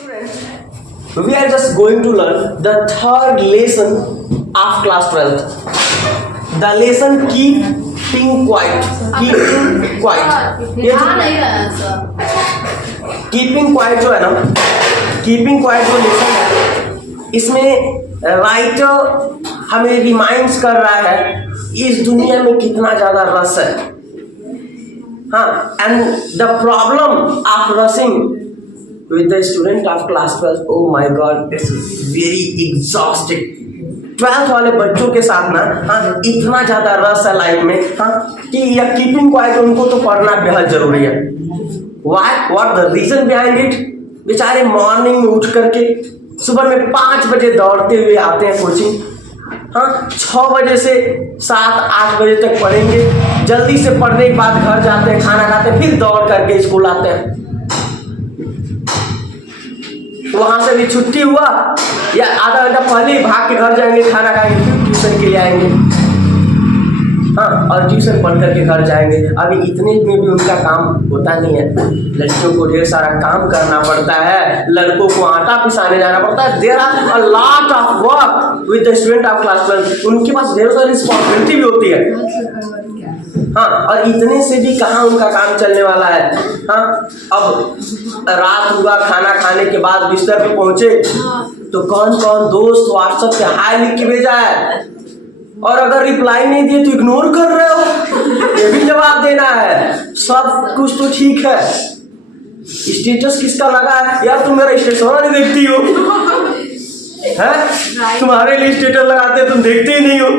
Students, we are just going to learn the third lesson of class 12th. The lesson keeping quiet. Keeping quiet. ये keeping quiet जो है ना, keeping quiet जो lesson है, इसमें writer हमें reminds कर रहा है इस दुनिया में कितना ज्यादा रस है. हाँ, and the problem of रसिंग with the student of class 12, oh my god, it's very exhausting. 12th वाले बच्चों के साथ ना, हाँ, इतना ज़्यादा रस है लाइफ में, हाँ, कि यह कीपिंग क्वाइट उनको तो पढ़ना बेहद जरूरी है. Why? What the reason behind it? बेचारे मॉर्निंग में उठ करके सुबह में 5 बजे दौड़ते हुए आते हैं कोचिंग, हाँ, 6 बजे से 7-8 बजे तक पढ़ेंगे, जल्दी से पढ़ने के बाद घर जाते हैं, खाना खाते हैं, फिर दौड़ करके स्कूल आते हैं. वहां से भी छुट्टी हुआ या आधा घंटा पहले ही भाग के घर जाएंगे, खाना खाएंगे, फिर ट्यूशन के लिए आएंगे, हाँ, और ट्यूशन पढ़ करके घर जाएंगे. अभी इतने में भी उनका काम होता नहीं है. लड़कियों को ढेर सारा काम करना पड़ता है, लड़कों को आटा पिसाने जाना पड़ता है. There are a lot of work with the student of class 12. उनके पास ढेर सारी रिस्पॉन्सिबिलिटी भी होती है, हाँ, और इतने से भी कहाँ उनका काम चलने वाला है. हाँ, अब रात हुआ, खाना खाने के बाद बिस्तर पे पहुंचे तो कौन कौन दोस्त व्हाट्सएप पे हाय लिख के भेजा है, और अगर रिप्लाई नहीं दिए तो इग्नोर कर रहे हो, ये भी जवाब देना है. सब कुछ तो ठीक है, स्टेटस किसका लगा है यार, तुम मेरा स्टेटस नहीं देखती हो, है तुम्हारे लिए स्टेटस लगाते तुम देखते ही नहीं हो.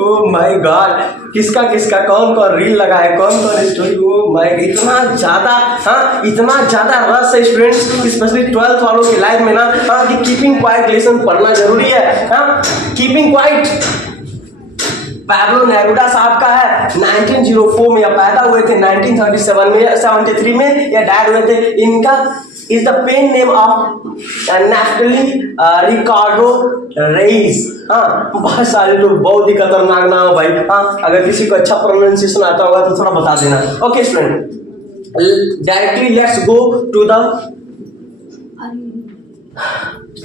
ओह माय गॉड, किसका किसका कौन कौन रील लगा है, कौन कौन स्टोरी. ओह माय, इतना ज़्यादा, हाँ, इतना ज़्यादा रस है स्टूडेंट्स, स्पेशली 12th वालों की लाइफ में ना, हाँ, कि कीपिंग क्वाइट लेसन पढ़ना जरूरी है. हाँ, कीपिंग क्वाइट पैब्लो नेरुडा साहब का है. 1904 में पैदा हुए थे, 1937 में 73 में या डैड हुए थे. इनका is the pen name of Neftali Ricardo Reyes. हाँ, बहुत सारे लोग, बहुत ही खतरनाक नाम है भाई. हाँ, अगर किसी को अच्छा प्रोनाउंसिएशन आता होगा तो थोड़ा बता देना. Okay student, directly let's go to the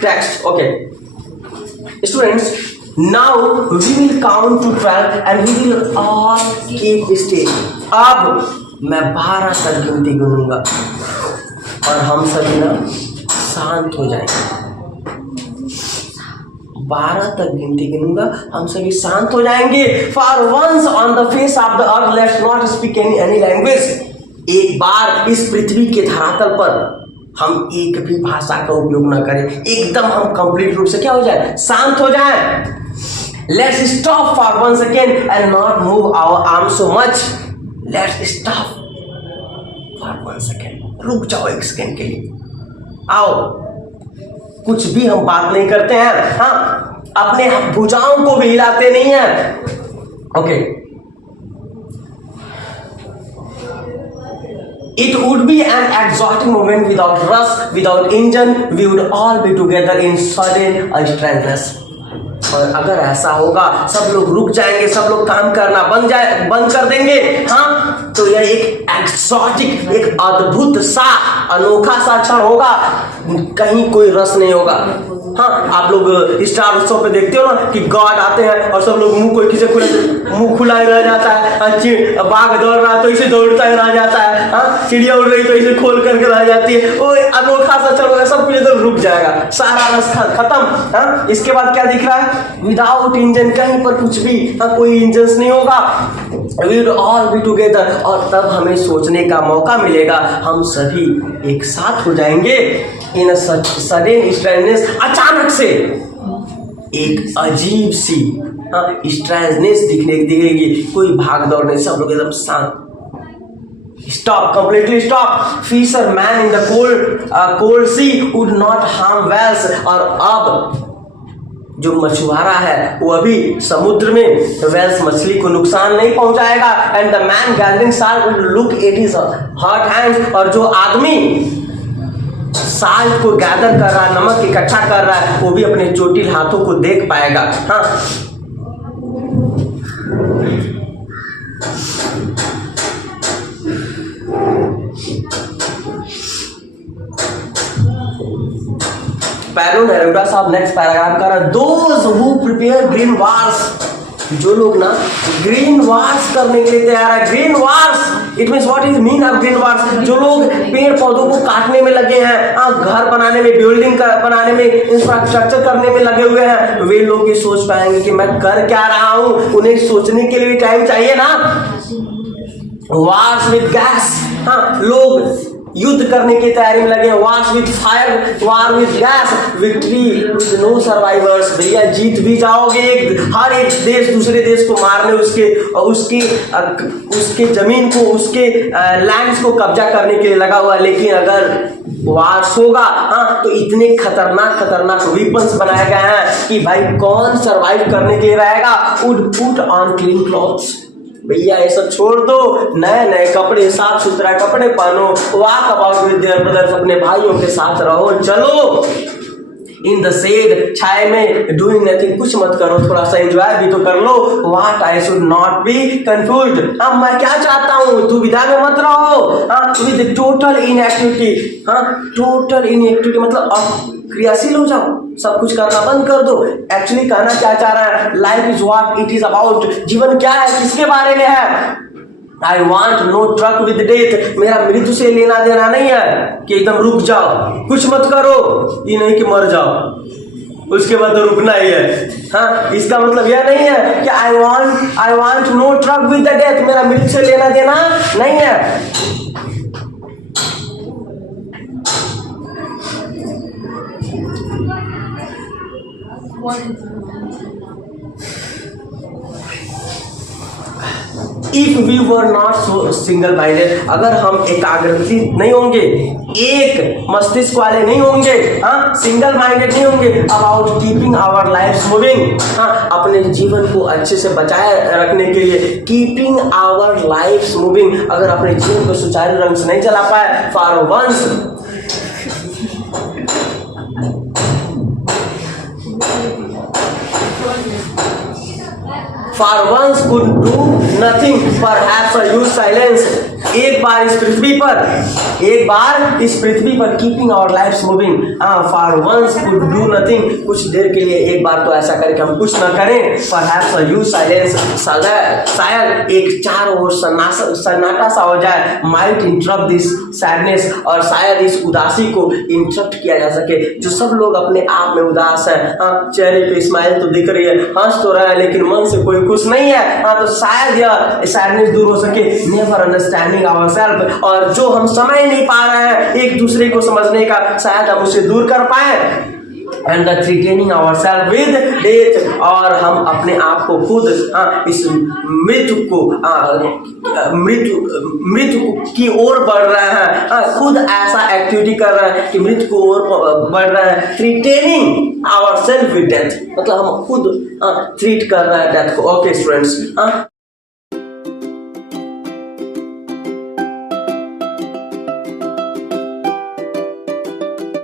text. Okay students, now we will count to 12 and we will all keep still. अब मैं 12 तक गिनती गिनूंगा और हम सभी ना शांत हो जाएंगे. 12 तक गिनती गिनूंगा, हम सभी शांत हो जाएंगे. For once on the face of the earth, let's not speak any language. एक बार इस पृथ्वी के धरातल पर हम एक भी भाषा का उपयोग न करें. एकदम हम कंप्लीट रूप से क्या हो जाए, शांत हो जाए. Let's stop for 1 second and not move our arms so much. Let's stop for 1 second. रुक जाओ 1 सेकेंड के लिए. आओ, कुछ भी हम बात नहीं करते हैं, हाँ, अपने भुजाओं को भी हिलाते नहीं हैं. Okay, it would be an exhausting moment without rush, without engine. We would all be together in sudden strangeness. और अगर ऐसा होगा, सब लोग रुक जाएंगे, सब लोग काम करना बंद कर देंगे, हाँ, तो यह एक एक्सोटिक, एक अद्भुत सा, अनोखा सा क्षण होगा. कहीं कोई रस नहीं होगा. हाँ, आप लोग स्टार उत्सव पे देखते हो ना कि गॉड आते हैं और सब लोग मुंह कोई किसी मुंह खुला ही रह जाता है. बाघ दौड़ रहा है तो इसे दौड़ता ही रह जाता है. हाँ, चिड़िया उड़ रही तो इसे खोल करके रह जाती है. वो अनोखा सा चल, सब कुछ इधर रुक जाएगा, सारा रस खत्म. हाँ, इसके बाद क्या दिख रहा है, विदाउट इंजन, कहीं पर कुछ भी, हाँ, कोई इंजन नहीं होगा. We will all be together. और तब हमें सोचने का मौका मिलेगा, हम सभी एक साथ हो जाएंगे. इन सडन स्ट्रेंजनेस, अचानक से एक अजीब सी, हाँ, स्ट्रेंजनेस दिखेगी. कोई भाग दौड़ नहीं, सब लोग एकदम शांत. Stop, completely stop. Fisherman in the cold sea would not harm whales. और अब जो मछुआरा है वो अभी समुद्र में वेल्स मछली को नुकसान नहीं पहुंचाएगा. And the man gathering salt would look at his hot hands. और जो आदमी साल्ट को गैदर कर रहा है, नमक इकट्ठा कर रहा है, वो भी अपने चोटिल हाथों को देख पाएगा. हाँ, पैरो नेरूदा साहब नेक्स्ट पैराग्राफ कर रहा है, those who prepare green wars, जो लोग ना ग्रीन वार्स करने के लिए तैयार है। Green wars it means what is mean of green wars, जो लोग पेड़ पौधों को काटने में लगे हैं, घर बनाने में, बिल्डिंग बनाने में, इंफ्रास्ट्रक्चर करने में लगे हुए हैं, वे लोग ये सोच पाएंगे कि मैं कर क्या रहा हूं। उन्हें सोचने के लिए टाइम चाहिए ना। वार्स विद गैस, हाँ लोग युद्ध करने की तैयारी में लगे। Wars with fire, war with gas, victory with no survivors. भैया जीत भी जाओगे, हर एक देश दूसरे देश को मारने, उसके जमीन को, उसके लैंड्स को कब्जा करने के लिए लगा हुआ है। लेकिन अगर वार्स होगा, हाँ, तो इतने खतरनाक वेपन्स बनाए गए हैं कि भाई कौन सर्वाइव करने के लिए रहेगा। Would put on clean clothes, भैया ये सब छोड़ दो, नए कपड़े, साफ सुथरा कपड़े पहनो, walk about with their brothers, अपने भाइयों के साथ रहो, चलो इन द शेड, छाए में, डूइंग नथिंग, कुछ मत करो, थोड़ा सा एंजॉय भी तो कर लो। What I should not be confused, अब मैं क्या चाहता हूँ, तू विदा में मत रहो। With total inactivity, total inactivity मतलब अब क्रियाशील हो जाओ, सब कुछ करना बंद कर दो। एक्चुअली कहना क्या चाह रहा है, life is what it is about, जीवन क्या है, किसके बारे में है। I want no truck with death, मेरा मृत्यु से लेना देना नहीं है कि एकदम रुक जाओ, कुछ मत करो, ये नहीं कि मर जाओ उसके बाद तो रुकना ही है। हाँ, इसका मतलब यह नहीं है कि I want no truck with the death, मेरा मृत्यु से लेना देना नहीं है। If we were not so single minded, अगर हम एकाग्रचित नहीं होंगे, एक मस्तिष्क वाले नहीं होंगे, हाँ, सिंगल माइंडेड नहीं होंगे, about keeping our life moving, हाँ, अपने जीवन को अच्छे से बचाए रखने के लिए, कीपिंग आवर लाइफ मूविंग, अगर अपने जीवन को सुचारू ढंग से नहीं चला पाए, for once could do nothing, perhaps use silence। एक बार इस पृथ्वी पर keeping our lifes moving, for once could do nothing, कुछ देर के लिए एक बार तो ऐसा करें कि हम कुछ ना करें। परहैप्स यूज साइलेंस, शायद एक चारों ओर सन्नाटा सा हो जाए। माइट इंटरप्ट दिस सैडनेस, और शायद इस उदासी को इंटरप्ट किया जा सके। जो सब लोग अपने आप में उदास है, चेहरे पे स्माइल तो दिख रही है, हंस तो रहा है, लेकिन मन से कोई खुश नहीं है, तो शायद यह सैडनेस दूर हो सके। नेवर अंडरस्टैंडिंग आवरसेल्फ, और जो हम समय नहीं पा रहे हैं एक दूसरे को समझने का, शायद हम उसे दूर कर पाए। And the threatening ourself with death, और हम अपने आप को खुद इस मृत्यु की ओर बढ़ रहे हैं, खुद ऐसा एक्टिविटी कर रहे हैं कि मृत्यु को ओर बढ़ रहे हैं। थ्रेटनिंग आवरसेल्फ विद डेथ मतलब हम खुद थ्रीट कर रहे हैं डेथ को। Okay students,